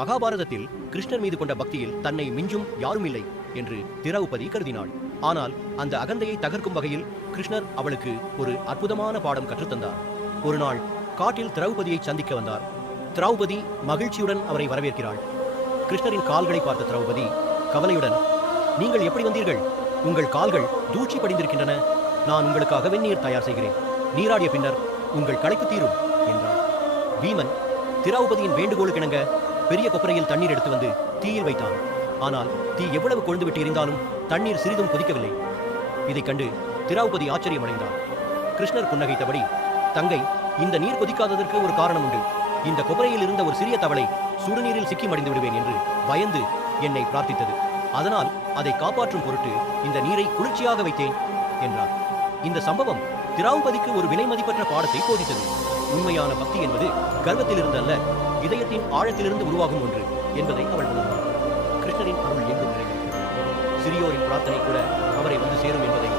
மகாபாரதத்தில் கிருஷ்ணர் மீது கொண்ட பக்தியில் தன்னை மிஞ்சும் யாரும் இல்லை என்று திரௌபதி கருதினாள். ஆனால் அந்த அகந்தையை தகர்க்கும் வகையில் கிருஷ்ணர் அவளுக்கு ஒரு அற்புதமான பாடம் கற்றுத்தந்தார். ஒரு நாள் காட்டில் திரௌபதியை சந்திக்க வந்தார். திரௌபதி மகிழ்ச்சியுடன் அவரை வரவேற்கிறாள். கிருஷ்ணரின் கால்களை பார்த்த திரௌபதி கவலையுடன் நீங்கள் எப்படி வந்தீர்கள்? உங்கள் கால்கள் தூச்சி படிந்திருக்கின்றன. நான் உங்களுக்காக வெந்நீர் தயார் செய்கிறேன். நீராடிய பின்னர் உங்கள் களைப்பு தீரும் என்றார் பீமன் திரௌபதியின் வேண்டுகோளுக்கிணங்க. பெரிய கொப்பரையில் தண்ணீர் எடுத்து வந்து தீயில் வைத்தான். ஆனால் தீ எவ்வளவு கொழுந்து விட்டு தண்ணீர் சிறிதும் கொதிக்கவில்லை. இதைக் கண்டு திராவுபதி ஆச்சரியமடைந்தார் கிருஷ்ணர் புன்னகைத்தபடி தங்கை இந்த நீர் கொதிக்காததற்கு ஒரு காரணம் உண்டு இந்த கொப்பரையில் இருந்த ஒரு சிறிய தவளை சுடுநீரில் சிக்கி மடிந்து விடுவேன் என்று பயந்து என்னை பிரார்த்தித்தது. அதனால் அதை காப்பாற்றும் பொருட்டு இந்த நீரை குளிர்ச்சியாக வைத்தேன் என்றார். இந்த சம்பவம் திராவுபதிக்கு ஒரு விலை மதிப்பற்ற பாடத்தை போதித்தது. உண்மையான பக்தி என்பது கர்வத்திலிருந்து அல்ல இதயத்தின் ஆழத்திலிருந்து உருவாகும் ஒன்று என்பதை அவள் உணர்ந்தாள். கிருஷ்ணரின் அருள் எங்கும் நிறைந்திருக்கிறது சிறியோரின் பிரார்த்தனை கூட அவரை வந்து சேரும் என்பதை